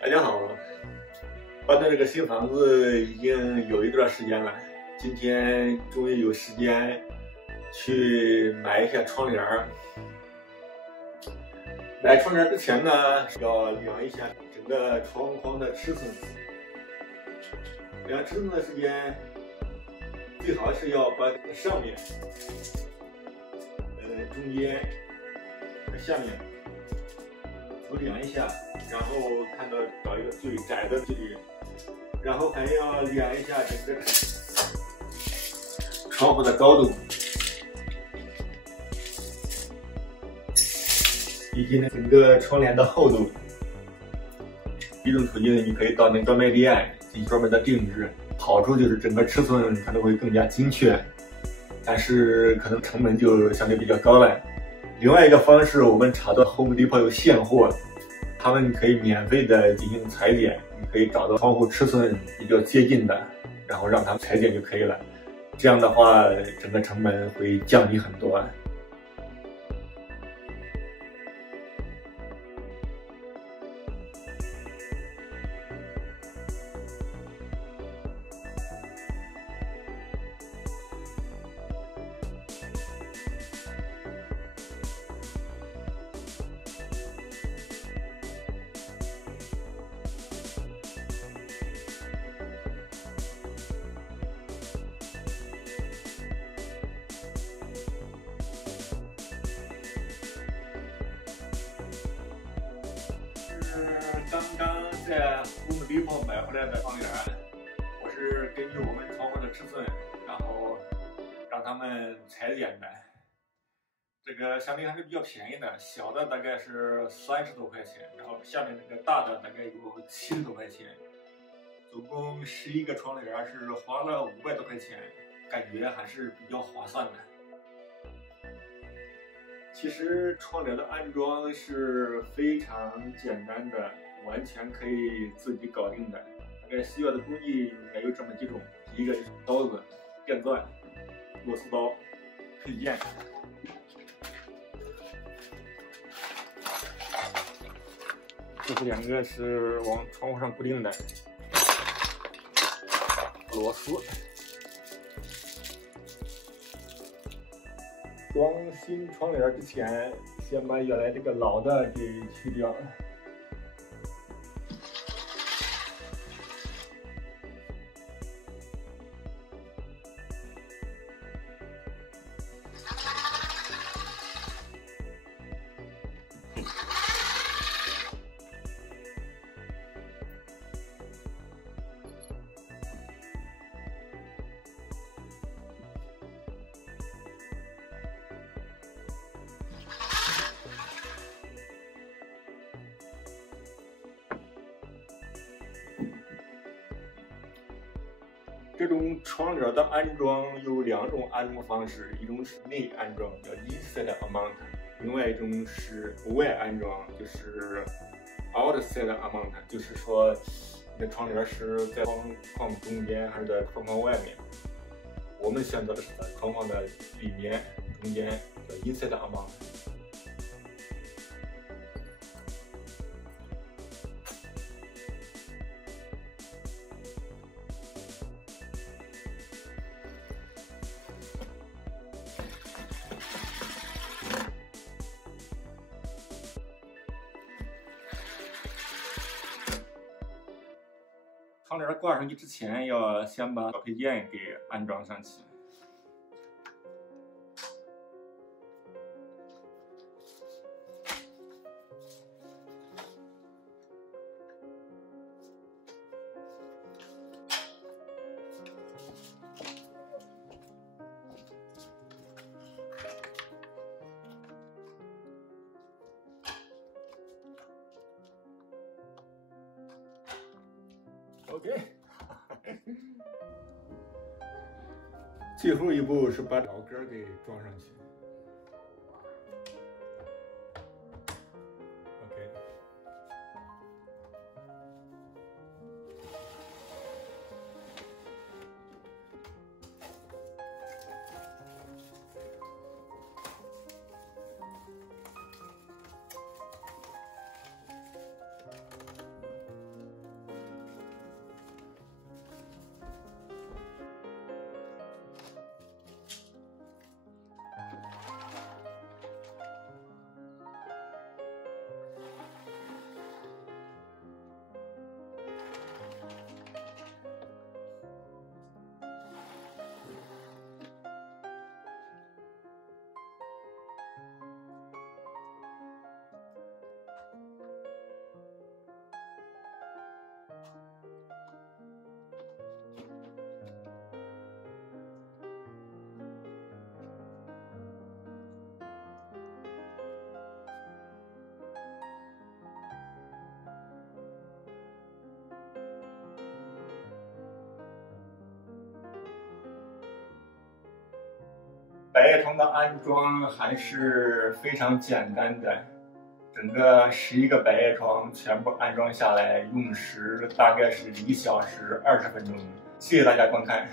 大家好，搬到这个新房子已经有一段时间了，今天终于有时间去买一下窗帘儿。买窗帘之前呢，要量一下整个窗框的尺寸。量尺寸的时间，最好是要把上面、中间和下面都量一下，然后看到找一个最窄的距离，然后还要量一下整个窗户的高度，以及整个窗帘的厚度。一种途径，你可以到那个专卖店进行专门的定制，好处就是整个尺寸可能会更加精确，但是可能成本就相对比较高了。另外一个方式，我们查到 Homebetter 有现货，他们可以免费的进行裁剪，你可以找到窗户尺寸比较接近的，然后让他们裁剪就可以了。这样的话，整个成本会降低很多。刚刚在Homebetter买回来的窗帘，我是根据我们窗户的尺寸，然后让他们裁剪的。这个相对还是比较便宜的，小的大概是30多块钱，然后下面那个大的大概有70多块钱，总共11个窗帘是花了500多块钱，感觉还是比较划算的。其实窗帘的安装是非常简单的，完全可以自己搞定的。大概需要的工具应该有这么几种：第一个就是刀子、电钻、螺丝刀、配件。这是2个是往窗户上固定的螺丝。装新窗帘之前，先把原来这个老的给去掉。这种窗帘的安装有2种安装方式，一种是内安装，叫 inside mount， 另外一种是外安装，就是 outside mount， 就是说你的窗帘是在窗框中间还是在窗框外面。我们选择的是在窗框的里面中间，叫 inside mount。窗帘挂上去之前，要先把配件给安装上去。OK， 最后一步是把老根给装上去。OK，叶窗的安装还是非常简单的，整个11个百叶窗全部安装下来，用时大概是1小时20分钟。谢谢大家观看。